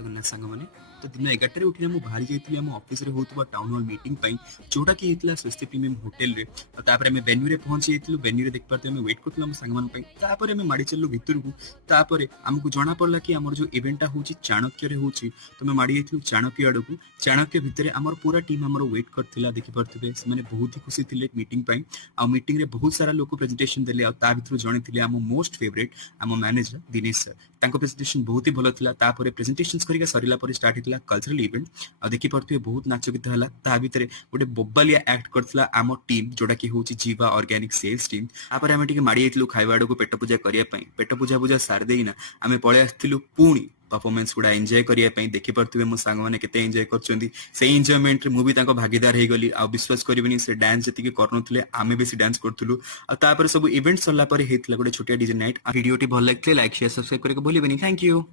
जगन्नाथ सांग मैंने तो दिन 11 उठिना मु बाहरी जाइतिली हम ऑफिस रे होतबा टाउन हॉल मीटिंग पई जोटा कि हेतला स्वस्ति प्रीमियम होटल रे तापर हमें वेन्यू रे पहुंची जाइतिलु वेन्यू रे देख पारते हमें वेट करथला हम सांग मन पई तापर हमें माडी चललु भितर को तापर हमकु जणा पड़ला कि हमर जो इवेंटटा होची चाणक्य रे होची तो मैं माडी जाइतिलु चाणक्य आडो को चाणक्य भितर हमर पूरा टीम हमर वेट करथिला देखि परथिबे से माने बहुत ही खुशी थिले मीटिंग पई आ मीटिंग रे बहुत सारा लोक प्रेजेंटेशन देले आ ता भितर जणे थिले हम मोस्ट फेवरेट हम मैनेजर दिनेश सर तांको प्रेजेंटेशन बहुत ही भलो थिला तापर प्रेजेंटेशंस करिका सरिला पर स्टार्ट हितला कल्चरल इवेंट आ देखि परथिबे बहुत नाच गीत हला ता भितर गोटे बोबालिया एक्ट करथिला आम टीम जोटा कि होची जीवा ऑर्गेनिक सेल्स टीम तापर हम टिके माडी आइतलु खाइबाडो को पेट पूजा करिया पई पेट पूजा पूजा सार देइना हमें पळे आस्थिलु पुणी परफॉर्मेंस गुड़ा एंजॉय करिया पई देखि परथिबे मो सांग माने केते एंजॉय करचोंदी से एंजॉयमेंट रे मु भी तांको भागीदार हे गली आ विश्वास करिबेनी से डांस जति के करनथले आमे बेसी डांस करथुलु आ तापर सब इवेंट सरला पर हेतला गोटे छोटिया डीजे नाइट वीडियोटी भल लागले लाइक शेयर सब्सक्राइब करे को भूलिबेनी थैंक यू।